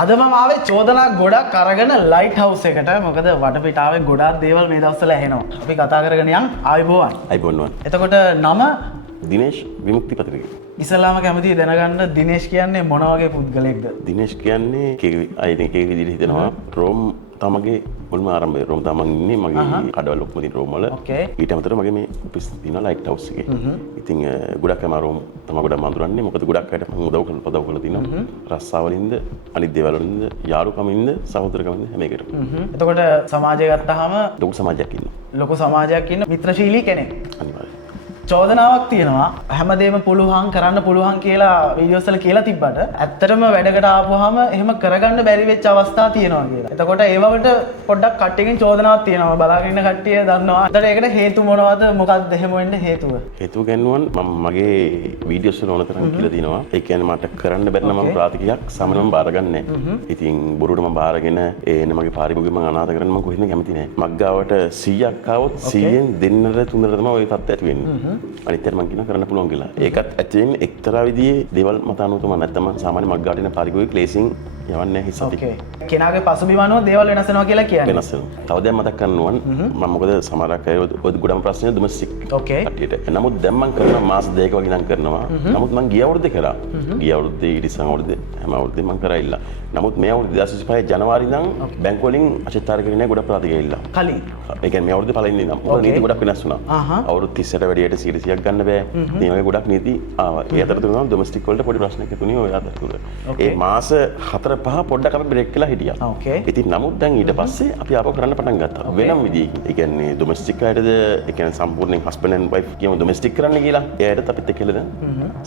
අද මම ආවේ චෝදනා ගොඩක් අරගෙන ලයිට් හවුස් එකට. මොකද වටපිටාවේ ගොඩාක් දේවල් මේ දවස්වල ඇහෙනවා. අපි කතා කරගෙන යන් ආයිබෝවන්. අයිබෝන්වන්. එතකොට නම දිනේෂ් විමුක්ති පත්‍රිකය. ඉස්සලාම කැමති දැනගන්න දිනේෂ් කියන්නේ මොන වගේ පුද්ගලයෙක්ද? දිනේෂ් කියන්නේ අයිති එක විදිහට හිතනවා රෝම් තමගේ මුල්ම ආරම්භය රෝම් තමන් ඉන්නේ මගේ කඩවල ඔක්කොම තියෙන රෝම් වල. ඊට අමතරව මගේ මේ ඔෆිස් තියෙනවා ලයිට් හවුස් එකේ. ඉතින් ගොඩක් අය රෝම් තමයි ගොඩක් මඳුරන්නේ. මොකද ගොඩක් අයට මම උදව් කරලා තියෙනවා. රස්සාවලින්ද අනිත් දේවල් වලින්ද යාළුකමින්ද සහෝදරකමින්ද හැම එකටම. එතකොට සමාජය ගත්තාම ලොකු සමාජයක් ඉන්නවා. ලොකු සමාජයක් ඉන්න මිත්‍රශීලී කෙනෙක්. අනිවාර්යයෙන්. චෝදනාවක් තියෙනවා හැමදේම පුළුවන් කරන්න පුළුවන් කියලා වීඩියෝස් වල කියලා තිබ්බට ඇත්තටම වැඩකට ආපුවාම එහෙම කරගන්න බැරි වෙච්ච අවස්ථා තියෙනවා කියලා. එතකොට ඒ වලට පොඩ්ඩක් කට්ටියකින් චෝදනාවක් තියෙනවා. බලාගෙන ඉන්න කට්ටිය දන්නවා. එතකොට ඒකට හේතු මොනවද? මොකක්ද එහෙම වෙන්න හේතුව? හේතුව ගන්නුවන් මම මගේ වීඩියෝස් වල ඕන තරම් කියලා දිනවා. ඒ කියන්නේ මට කරන්න බැරි නම් මම ප්‍රාතිකියක් සමනම බාරගන්නේ නැහැ. ඉතින් බොරුවට මම බාරගෙන එන්නේ මගේ පාරිභෝගික මම අනාථ කරන්න මම කොහෙන්ද කැමති නැහැ. මග්ගාවට 100ක් ආවොත් 100න් දෙන්නට තුනට තමයි ওই තත්ත්වයට ඇති වෙන්නේ. අනිත් මං කියන කරන්න පුළුවන් කියලා. ඒකත් ඇත්ත වෙන්නේ එක්තරා විදිහේ දේවල් මත අනුව තමයි. නැත්නම් මම සාමාන්‍ය මග්ගාට එන පාරිභෝගික ලේසින් යවන්නේ නැහැ හිසති. ඕකේ. කෙනාගේ පසුබිම අනුව දේවල් වෙනස් වෙනවා කියලා කියන්නේ. වෙනස් වෙනවා. තව දෙයක් මතක් කරන්න ඕන. මම මොකද සමහරක් අය ඔය ගොඩම ප්‍රශ්නේ ඩොමෙස්ටික්. ඕකේ. කට්ටියට. නමුත් දැන් මං කරනවා මාස දෙකක වගේ නම් කරනවා. නමුත් මං ගිය අවුරුද්දේ කරා. ගිය අවුරුද්දේ ඉරිසන් අවුරුද්දේ හැම අවුරුද්දේම මං කරා ඉල්ල. නමුත් මේ අවුරුද්ද 2025 ජනවාරි ඉඳන් බැංකුව වලින් අචිතාර කරන්නේ ගොඩක් ප්‍රාතික ඉල්ල. කලින්. ඒ කියන්නේ මේ අවුරුද්දේ පළවෙනි ඉඳන්. මොකද නීති ගොඩක් වෙනස් වුණා. අවුරුදු 30ට වැඩියට 100ක් ගන්න බෑ. මේ වගේ ගොඩක් නීති ආවා. ඒ අතරතුර නම් ඩොමෙස්ටික් වලට පොඩි ප්‍රශ්නයක් තුනේ ඔය අතරතුර. ඒ මාස 4-5 පොඩ්ඩක් අපි බ්‍රේක් කරලා හිටියා. ඕකේ. ඉතින් නමුත් දැන් ඊට පස්සේ අපි ආපහු කරන්න පටන් ගත්තා. වෙනම විදිහකින්. ඒ කියන්නේ ඩොමෙස්ටික් අයටද ඒ කියන්නේ සම්පූර්ණයෙන් හස්බන්ඩ් ඇන්ඩ් වයිෆ් කියමු ඩොමෙස්ටික් කරන්න කියලා. එයාටත් අපිත් එක්ක ඉඳන්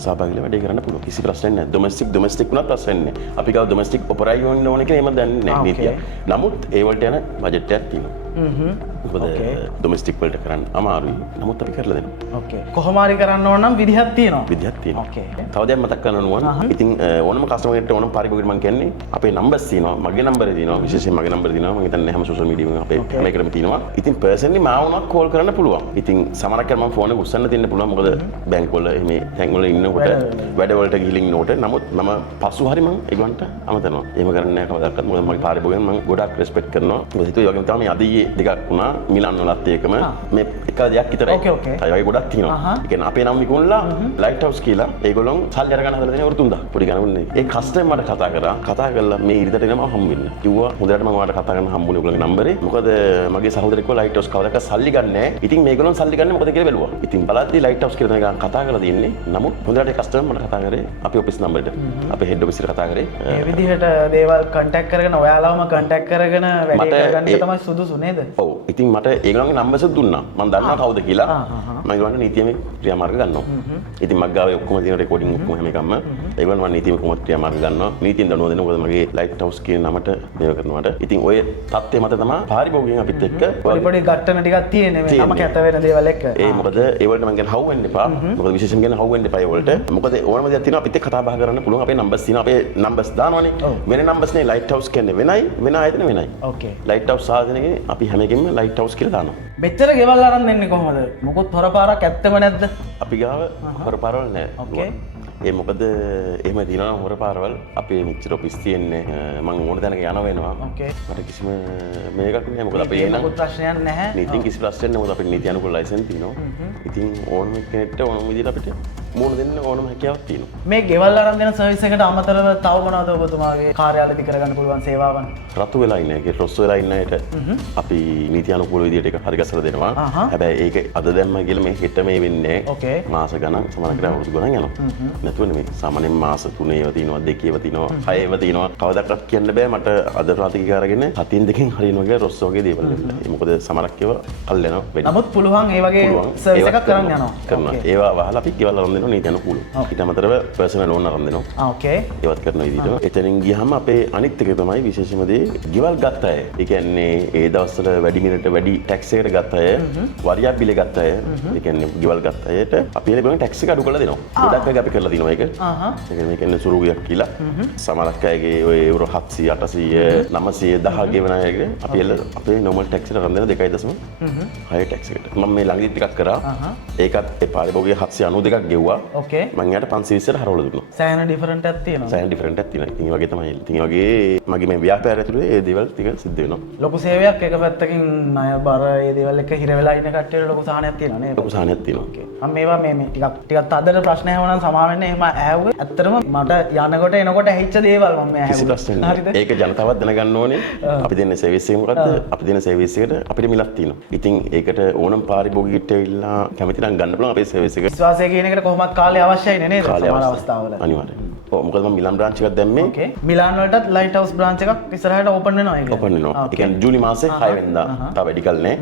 සහභාගීව වැඩේ කරන්න පුළුවන්. කිසි ප්‍රශ්නයක් නැහැ. ඩොමෙස්ටික් වුණත් ප්‍රශ්නයක් නැහැ. අපි ගාව ඩොමෙස්ටික් ඔපරයි වෙන්න ඕනේ කියලා එහෙම දන්නේ නැහැ නීතිය. නමුත් ඒ වලට යන බජට් එකක් තියෙනවා. මොකද ඩොමෙස්ටික් වලට කරන්න අමාරුයි. නමුත් අපි කරලා දෙනවා. ඕකේ. කොහොම හරි කරන්න ඕන නම් විදිහක් තියෙනවා. විදිහක් තියෙනවා. ඕකේ. තව දෙයක් මතක් කරන්න ඕන. ඉතින් ඕනම කස්ටමර් කෙනෙක්ට ඕනම පාරිභෝගිකයෙක් මම කියන්නේ අපේ නම්බර්ස් තියෙනවා. මගේ නම්බරේ තියෙනවා. විශේෂයෙන් මගේ නම්බරේ තියෙනවා. මම හිතන්නේ හැම සෝෂල් මීඩියා එකම අපේ හැම එකටම තියෙනවා. ඉතින් පර්සනලි මාව උනක් කෝල් කරන්න පුළුවන්. ඉතින් සමහරක් මම ෆෝන් එක උස්සන්න තියෙන්න පුළුවන්. මොකද බැංක් වල මේ තැන් වල ඉන්නකොට වැඩ වලට ගිහින් ඉන්නකොට නමුත් මම පස්සු හරි මම ඒගොල්ලන්ට අමතනවා. එහෙම කරන්නේ නැහැ කවදාවත්. මොකද මගේ පාරිභෝගිකයන් මම ගොඩක් රෙස්පෙක්ට් කරනවා. මොකද හිතුවේ වගේම තමයි අද ඊයේ දෙකක් වුණා. මිලන් වලත් ඒකම මේ එක දෙයක් විතරයි. ඒ වගේ ගොඩක් තියෙනවා. ඒ කියන්නේ අපේ නම් විකුණලා ලයිට් හවුස් කියලා ඒගොල්ලොන් සල්ලි අරගෙන හදලා දෙන වරු 3000. පොඩි ගණනුන්නේ. ඒ කස්ටමර් මට කතා කරලා මේ ඉරිදට එනම හම්බ වෙන්න. කිව්වා හොඳට මම ඔයාලට කතා කරන්න හම්බුනේ ඔයගොල්ලෝගේ නම්බරේ. මොකද මගේ සහෝදරෙක්ව ලයිට් හවුස් කවදාක සල්ලි ගන්න නැහැ. ඉතින් මේගොල්ලොන් සල්ලි ගන්න මොකද කියලා බැලුවා. ඉතින් බලද්දි ලයිට් හවුස් කියලා තමයි කතා කරලා තියෙන්නේ. නමුත් හොඳට කස්ටමර් මට කතා කරේ අපේ ඔෆිස් නම්බරේට. අපේ හෙඩ් ඔෆිස් එකට කතා කරේ. මේ විදිහට දේවල් කන්ටැක්ට් කරගෙන ඔයාලවම කන්ටැක්ට් කරගෙන වැඩේ කරගන්න එක තමයි සුදුසු නේද? ඔව්. ඉතින් මට ඒගොල්ලන්ගේ නම්බර්ස් දුන්නා. මම දන්නවා කවුද කියලා. මම ඒගොල්ලන්ට නීතියමේ ක්‍රියාමාර්ග ගන්නවා. ඉතින් මක් ගාවේ ඔක්කොම තියෙන රෙකෝඩින් ඔක්කොම හැම එකක්ම ඒගොල්ලන් මම නීතියමේ කොහොමද ක්‍රියාමාර්ග ගන්නවා. නීතියෙන් දනුව දෙනවා. මොකද මගේ ලයිට් හවුස් කියන නමට මේව කරනවාට. ඉතින් ඔය தත්ත්වය මත තමයි පාරිභෝගිකයන් අපිත් එක්ක පොඩි ගැටන ටිකක් තියෙන්නේ මේ නම කැත වෙන දේවල් එක්ක. ඒ මොකද ඒ වලට මම කියන්නේ හවු වෙන්න එපා. මොකද විශේෂයෙන් කියන්නේ හවු වෙන්න එපා ඒ වලට. මොකද ඕනම දෙයක් තියෙනවා අපිත් එක්ක කතා බහ කරන්න පුළුවන්. අපේ නම්බර්ස් තියෙනවා. අපේ නම්බර්ස් දානවනේ. වෙන නම්බර්ස් නේ ලයිට් හවුස් කියන්නේ වෙනයි වෙන ආයතන වෙනයි. ඕකේ. ලයිට් හවුස් ආයතනයේ අපි හැම එකෙම ලයිට් හවුස් කියලා දානවා. මෙච්චර ගෙවල් අරන් දෙන්නේ කොහොමද? මොකොත් හොරපාරක් ඇත්තම නැද්ද? අපි ගාව හොරපාරවල් නැහැ. ඕකේ. ඒ මොකද එහෙම දිනන හොරපාරවල් අපේ මෙච්චර ඔෆිස් තියෙන්නේ මම ඕන තැනක යනවා වෙනවා. ඕකේ. මට කිසිම මේකක් නෑ. මොකද අපි එනම් මොකොත් ප්‍රශ්නයක් නැහැ. නීතියෙන් කිසි ප්‍රශ්නයක් නෑ. මොකද අපේ නීති අනුකූල ලයිසන්ස් තියෙනවා. ඉතින් ඕනම කෙනෙක්ට ඕනම විදිහට අපිට මුණ දෙන්න ඕනම හැකියාවක් තියෙනවා. මේ ගෙවල් අරන් දෙන සර්විස් එකට අමතරව තව මොනවද ඔබතුමාගේ කාර්යාලයේදී කරගන්න පුළුවන් සේවාවන්? රතු වෙලා ඉන්න එක රොස් වෙලා ඉන්න අයට අපි නීති අනුකූල විදිහට ඒක හරි ගස්සලා දෙනවා. හැබැයි ඒක අද දැම්ම කියලා මේ හෙට මේ වෙන්නේ ඕකේ. මාස ගණන් සමානකට අවුරුදු ගණන් යනවා. නැතුව නෙමෙයි. සාමාන්‍යයෙන් මාස 3 ඒවා තියෙනවා, 2 ඒවා තියෙනවා, 6 ඒවා තියෙනවා. කවදාවත් කියන්න බෑ මට අද ප්‍රාතිකික අරගෙන 7 දෙකෙන් හරියනවා කියලා රොස් වගේ දේවල් වෙනවා. ඒ මොකද සමහරක් ඒවා කල් යනවා වෙන්නේ. නමුත් පුළුවන් ඒ වගේ සර්විස් එකක් කරන් යනවා. කරනවා. ඒවා වහලා අපි ගෙවල් අරන් දෙනවා නීති අනුකූලව. ඊට අමතරව පර්සනල් ලෝන් අරන් දෙනවා. ඕකේ. ඒවත් කරන විදිහට. එතනින් ගියාම අපේ අනිත් එක තමයි විශේෂම දේ ගෙවල් ගත්ත අය. ඒ කියන්නේ ඒ දවස්වල වැඩි මිනිට වැඩි ටැක්ස් එකට ගත්ත අය, වරියක් බිල ගත්ත අය, ඒ කියන්නේ ගෙවල් ගත්ත අයට අපි එළබෙන ටැක්ස් එක අඩු කරලා දෙනවා. ගොඩක් අය අපි කරලා දිනවා ඒක. ඒ කියන්නේ කියන්නේ සුරුගියක් කියලා. සමහරක් අයගේ ඔය යුරෝ 700, 800, 900, 1000 ගෙවන අයගේ අපි අපේ normal tax එකට රන් දෙන 2.6 ටැක්ස් එකට. මම මේ ළඟදි ටිකක් කරා. ඒකත් ඒ පාරිභෝගික 792ක් ගෙව්වා. දීවා. ඕකේ. මම යාට 520ට හරවලා දුන්නා. සෑහෙන ඩිෆරන්ට් එකක් තියෙනවා. සෑහෙන ඩිෆරන්ට් එකක් තියෙනවා. ඉතින් වගේ තමයි. ඉතින් වගේ මගේ මේ ව්‍යාපාරය ඇතුලේ ඒ දේවල් ටික සිද්ධ වෙනවා. ලොකු සේවයක් එක පැත්තකින් ණය බර ඒ දේවල් එක හිර වෙලා ඉන්න කට්ටියට ලොකු සහනයක් තියෙනවා නේද? ලොකු සහනයක් තියෙනවා. මම මේවා මේ ටිකක් තදට ප්‍රශ්න ඇහුවනම් සමා වෙන්න එහෙම ඇහුවේ. ඇත්තටම මට යනකොට එනකොට ඇහිච්ච දේවල් මම මේ කිසි ප්‍රශ්නයක් නැහැ. ඒක ජනතාවත් දැනගන්න ඕනේ. අපි දෙන්නේ සර්විස් එක මොකද්ද? අපි දෙන සර්විස් එකට අපිට මිලක් තියෙනවා. ඉතින් ඒකට ඕනම පාරිභෝගිකයෙක්ට ඇවිල්ලා කැමති නම් ගන්න පුළුවන් අපේ සර්විස් එක. විශ්වාසය කියන එකට කොහොමත් කාලය අවශ්‍යයි නේද? සමහර අවස්ථාවල. අනිවාර්යයෙන්. ඔව් මොකද මම මිලාන් බ්‍රාන්ච් එකක් දැම්මේ. ඕකේ. මිලාන් වලටත් ලයිට් හවුස් බ්‍රාන්ච් එකක් ඉස්සරහට ඕපන් වෙනවා ඒක. ඕපන් වෙනවා. ඒ කියන්නේ ජූලි මාසේ 6 වෙනිදා. තාම වැඩි කල් නෑ.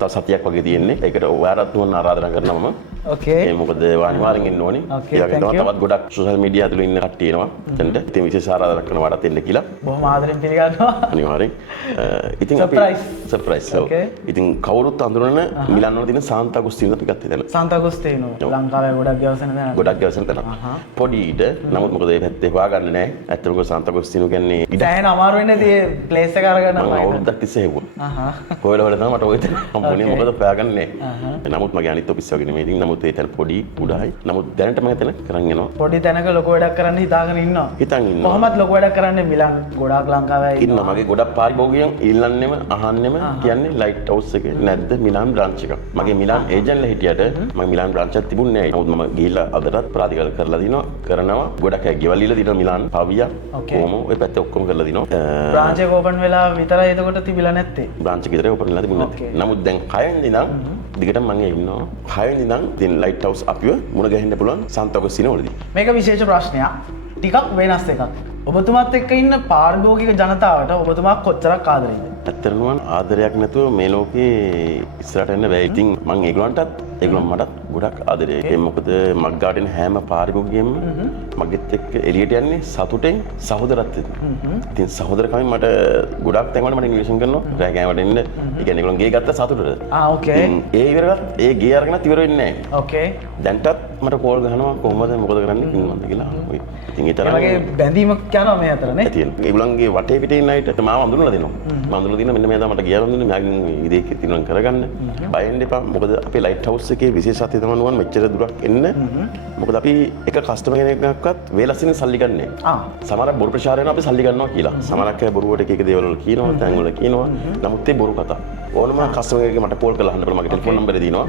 තව සතියක් වගේ තියෙන්නේ. ඒකට ඔයාලත් උන් ආරාධනා කරනවා මම. ඕකේ. ඒ මොකද අනිවාර්යෙන් එන්න ඕනේ. ඒ වගේ තමයි තවත් ගොඩක් සෝෂල් මීඩියා ඇතුලේ ඉන්න කට්ටිය එනවා. එතනට. ඉතින් විශේෂ ආරාධනා කරනවා වඩාත් එන්න කියලා. බොහොම ආදරෙන් පිළිගන්නවා. අනිවාර්යෙන්. ඉතින් අපි සර්ප්‍රයිස්. ඉතින් කවුරුත් අඳුරන මිලාන් වල තියෙන සාන්තා අගුස්තිනෝ අපි ගත්තේ දැන්. සාන්තා අගුස්තිනෝ ලංකාවේ ගොඩක් ගැවසෙන තැන. ගොඩක් ගැවසෙන තැන. පොඩිට නමුත් මොකද මේ පැත්තේ හොයාගන්න නෑ. ඇත්තටම සාන්තා අගුස්තිනෝ කියන්නේ දැන් අමාරු වෙන්නේ මේ ප්ලේස් එක අරගෙන මම අවුරුද්දක් තිස්සේ හෙව්වා. කොහෙල තමයි මට ඔය තැන හම්බුනේ මොකද හොයාගන්නේ නෑ. නමුත් මගේ අනිත් ඔෆිස් වගේ නෙමෙයි. ඉතින් නමුත් ඒ තැන පොඩි උඩයි. නමුත් දැනට මම එතන කරන් යනවා. පොඩි තැනක ලොකු වැඩක් කරන්න හිතාගෙන ඉන්නවා. හිතන් ඉන්නවා. කොහොමත් ලොකු වැඩක් කරන්නේ මිලාන් ගොඩාක් ලංකාවේ ඉන්නවා. මගේ ගොඩක් පාරිභෝගිකයන් ඉල්ලන්නෙම අහන්නෙම කියන්නේ ලයිට් හවුස් එකේ නැද්ද මිලාන් බ්‍රාන්ච් එකක්. මගේ මිලාන් ඒජන්ට්ලා හිටියට මම මිලාන් බ්‍රාන්ච් එකක් තිබුණේ නැහැ. නමුත් මම ගිහිල්ලා අදටත් ප්‍රාතිකාල කරලා දිනවා. කරනවා. ගොඩක් අය ගෙවල් දීලා දිනවා මිලාන්, පවියා, කොහොම ඔය පැත්තේ ඔක්කොම කරලා දිනවා. බ්‍රාන්ච් එක ඕපන් වෙලා විතරයි එතකොට තිබිලා නැත්තේ. බ්‍රාන්ච් එක විතරයි ඕපන් වෙලා තිබුණේ නැත්තේ. නමුත් දැන් 6 වෙනිදා ඉඳන් දිගටම මම ඉන්නවා. 6 වෙනිදා ඉඳන් ඉතින් ලයිට් හවුස් අපිව මුණ ගැහෙන්න පුළුවන් සාන්තා අගුස්තිනෝ වලදී. මේක විශේෂ ප්‍රශ්නයක්. ටිකක් වෙනස් එකක්. ඔබතුමාත් එක්ක ඉන්න පාරිභෝගික ජනතාවට ඔබතුමා කොච්චරක් ආදරෙයිද? ඇත්තටම ආදරයක් නැතුව මේ ලෝකේ ඉස්සරහට යන්න බෑ. ඉතින් මම ඒගොල්ලන් මටත් ගොඩක් ආදරේ. ඒ මොකද මක් ගාඩන් හැම පාරිභෝගිකයෙක්ම මගෙත් එක්ක එළියට යන්නේ සතුටෙන් සහෝදරත්වයෙන්. ඉතින් සහෝදරකමින් මට ගොඩක් තැන්වල මට ඉන්විටේෂන් කරනවා. රෑ කෑමට එන්න. ඒ කියන්නේ ඒගොල්ලන් ගේ ගත්ත සතුටට. ඕකේ. ඒ ඉවරවත් ඒ ගේ අරගෙනත් ඉවර වෙන්නේ නැහැ. ඕකේ. දැන්ටත් මට කෝල් ගහනවා කොහොමද මොකද කරන්නේ කිව්වද කියලා. ඉතින් ඒ තරම් ඒ වගේ බැඳීමක් යනවා මේ අතර නේ. ඒගොල්ලන්ගේ වටේ පිටේ ඉන්න අයට මාව අඳුනලා දෙනවා. මම අඳුනලා දින මෙන්න මේ තමයි මට ගියලා දුන්නේ. මම ඉදේක තිනුම් කරගන්න. බය වෙන්න එපා. මොකද අපේ ලයිට් හවුස් එකේ විශේෂත්වය තමයි නුවන් මෙච්චර දුරක් එන්න. මොකද අපි එක කස්ටමර් කෙනෙක්වත් වේලසින් සල්ලි ගන්නෑ. සමහර බොරු ප්‍රචාරයන අපි සල්ලි ගන්නවා කියලා. සමහරක් අය බොරුවට එක දේවල් වල කියනවා, තැන් වල කියනවා. නමුත් ඒ බොරු කතා. ඕනම කස්ටමර් කෙනෙක් මට කෝල් කරලා අහන්න පුළුවන්. මගේ ටෙලිෆෝන් නම්බරේ දිනවා.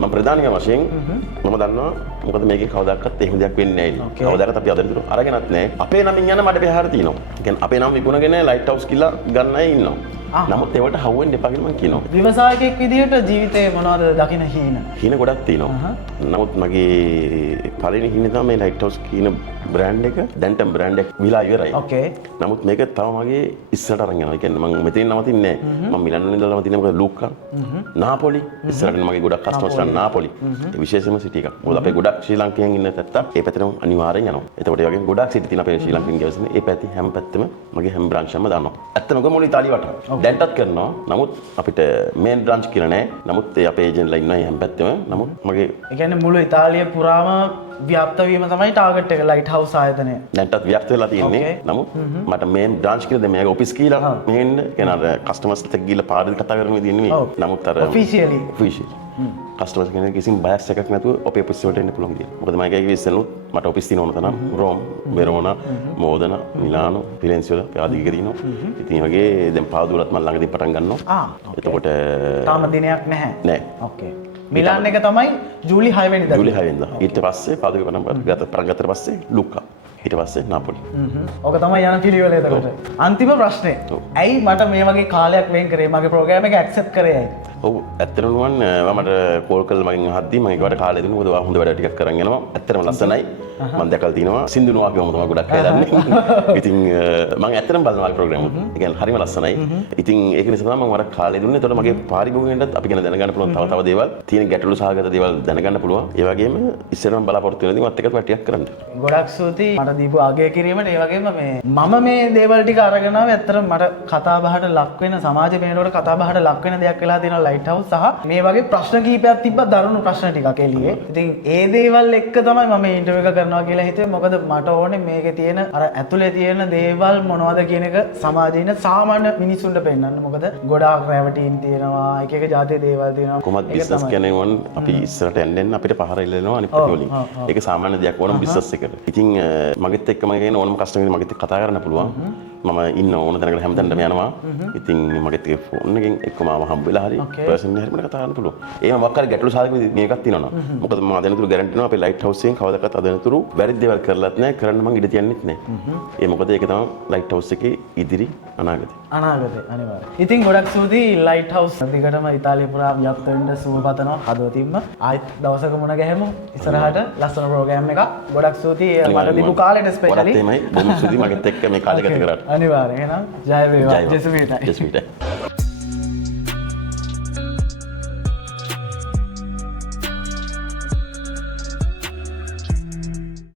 මම ප්‍රධානික වශයෙන් මම දන්නවා මොකද මේකේ කවදාකවත් එහෙම දෙයක් වෙන්නේ නැහැ. කවදාකවත් අපි අදින් දුර අරගෙනත් නැහැ. අපේ නමින් යන මඩ බෙහාර තියෙනවා. ඒ කියන්නේ අපේ නම විකුණගෙන ලයිට් හවුස් කියලා ගන්න අය ඉන්නවා. නමුත් ඒවට හවුවෙන්න එපා කියලා මම කියනවා. ව්‍යවසායකයෙක් විදිහට ජීවිතේ මොනවද දකින්න හීන? හීන ගොඩක් තියෙනවා. නමුත් මගේ පළවෙනි හීනේ තමයි මේ ලයිට් හවුස් කියන බ්‍රෑන්ඩ් එක. දැන්ට බ්‍රෑන්ඩ් එක විලා ඉවරයි. ඕකේ. නමුත් මේක තව මගේ ඉස්සරට අරන් යනවා. ඒ කියන්නේ මම මෙතනින් නවතින්නේ නැහැ. මම මිලන් වලින් ඉඳලා නවතින්නේ මොකද ලූකා, නාපොලි. ඉස්සරට මගේ ගොඩක් කස්ටමර්ස්ලා නාපොලි. ඒ විශේෂම සිටි එකක්. මොකද අපේ ගොඩක් ශ්‍රී ලංකේයන් ඉන්න පැත්ත ඒ පැත්තටම අනිවාර්යෙන් යනවා. එතකොට ඒ වගේ ගොඩක් සිටි තියෙන අපේ ශ්‍රී ලංකේයන් ගැවසෙන ඒ පැත්තේ හැම පැත්තෙම මගේ හැම බ්‍රාන්ච් එකම දානවා. ඇත්තම මොකද ඉතාලිය වට. දැන්ටත් කරනවා. නමුත් අපිට මේන් බ්‍රාන්ච් කියලා නැහැ. නමුත් ඒ අපේ ඒජන්ට්ලා ඉන්නවා හැම පැත්තෙම. නමුත් මගේ ඒ කියන්නේ මුළු ඉතාලිය පුරාම ව්‍යාප්ත වීම තමයි ටාගට් එක ලයිට් හවුස් ආයතනය. දැන්ටත් ව්‍යාප්ත වෙලා තියෙන්නේ. නමුත් මට මේන් බ්‍රාන්ච් කියලා දැන් මගේ ඔෆිස් කියලා මෙහෙන්න කියන අර කස්ටමර්ස් එක්ක ගිහලා පාරදී කතා කරන විදිහ නෙමෙයි. නමුත් අර ඔෆිෂියලි කස්ටමර්ස් කෙනෙක් කිසිම බයස් එකක් නැතුව අපේ ඔෆිස් වලට එන්න පුළුවන් විදිහ. මොකද මම එකයි ඉස්සෙල්ලුත් මට ඔෆිස් තියෙන ඕන තරම් රෝම්, වෙරෝනා, මෝදනා, මිලානෝ, ෆිරෙන්සි වල ආදී ගිරිනෝ. ඉතින් ඒ වගේ දැන් පාදුරත් මම ළඟදී පටන් ගන්නවා. එතකොට තාම දිනයක් නැහැ. නෑ. ඕකේ. මිලාන් එක තමයි ජූලි 6 වෙනිදා. ජූලි 6 වෙනිදා. ඊට පස්සේ පාදුක පටන් ගත්තට පස්සේ ලුකා. ඊට පස්සේ නාපොලි. ඕක තමයි යන පිළිවෙල එතකොට. අන්තිම ප්‍රශ්නේ. ඇයි මට මේ වගේ කාලයක් වෙන් කරේ මගේ ප්‍රෝග්‍රෑම් එක ඇක්සෙප්ට් කරේ ඇයි? ඔව් ඇත්තටම නුවන් මට කෝල් කරලා මගෙන් අහද්දි මම ඒකට කාලේ දුන්නා. මොකද ඔයා හොඳ වැඩ ටිකක් කරන් යනවා. ඇත්තටම ලස්සනයි. මම දැකලා තිනවා සින්දු නුවාගේම තමයි ගොඩක් අය දන්නේ. ඉතින් මම ඇත්තටම බලනවා මගේ ප්‍රෝග්‍රෑම් එක. ඒ කියන්නේ හරිම ලස්සනයි. ඉතින් ඒක නිසා තමයි මම වරක් කාලේ දුන්නේ. ඒතකොට මගේ පාරිභෝගිකයන්ටත් අපි ගැන දැනගන්න පුළුවන් තව දේවල්, තියෙන ගැටලු සහගත දේවල් දැනගන්න පුළුවන්. ඒ වගේම ඉස්සරහම බලාපොරොත්තු වෙනදී මත් එක්ක ටිකක් කරන්න. ගොඩක් ස්තුතියි මට දීපු අගය කිරීමට. ඒ වගේම මම මේ දේවල් ටික අරගෙන ආවේ ඇත්තටම මට කතා බහට ලක් වෙන සමාජ මේනකොට කතා බහට ලක් වෙන දෙයක් වෙලා තියෙනවා ලයිට් හවුස් සහ මේ වගේ ප්‍රශ්න කීපයක් තිබ්බා දරුණු ප්‍රශ්න ටිකක් එළියේ. ඉතින් ඒ දේවල් එක්ක තමයි මම මේ ඉන්ටර්විව් එක කරන කරනවා කියලා හිතුවේ. මොකද මට ඕනේ මේකේ තියෙන අර ඇතුලේ තියෙන දේවල් මොනවද කියන එක සමාජයේ ඉන්න සාමාන්‍ය මිනිස්සුන්ට පෙන්නන්න. මොකද ගොඩාක් රැවටීම් තියෙනවා, එක එක જાතිය දේවල් තියෙනවා. කොහොමද බිස්නස් කියන්නේ වොන් අපි ඉස්සරට යන්න අපිට පහර ඉල්ලනවා අනිත් පැති වලින්. ඒක සාමාන්‍ය දෙයක් ඕනම බිස්නස් එකකට. ඉතින් මගෙත් එක්කම කියන ඕනම කස්ටමර් කෙනෙක් මගෙත් එක්ක කතා කරන්න පුළුවන්. මම ඉන්න ඕන තැනකට හැමතැනටම යනවා. ඉතින් මගෙත් එක්ක ෆෝන් එකෙන් එක්කම හම්බ වෙලා හරි පර්සනලි හරි මට කතා කරන්න පුළුවන්. ඒම මොකක් හරි ගැටලු සාධක මේකක් තියෙනවා. මොකද මම අදනතුරු ගැරන්ටි දෙනවා අපේ ලයිට් හවුස් එකෙන් කවදාකවත් අදනතුරු වැරදි දේවල් කරලත් නැහැ, කරන්න මං ඉඩ තියන්නෙත් නැහැ. ඒ මොකද ඒක තමයි ලයිට් හවුස් එකේ ඉදිරි අනාගතය. අනාගතේ අනිවාර්යයෙන්. ඉතින් ගොඩක් ස්තුතියි ලයිට් හවුස් දිගටම ඉතාලිය පුරා ව්‍යාප්ත වෙන්න සුබ පතනවා හදවතින්ම. ආයෙත් දවසක මුණ ගැහෙමු ඉස්සරහට ලස්සන ප්‍රෝග්‍රෑම් එකක්. ගොඩක් ස්තුතියි මට දීපු කාලෙට ස්පෙෂලි. ඔයත් එමය බොහොම ස්තුතියි මගෙත් එක්ක මේ කාලේ ගත කරාට. අනිවාර්යෙන්. එහෙනම් ජය වේවා ජෙසුමීටයි. ජෙසුමීටයි.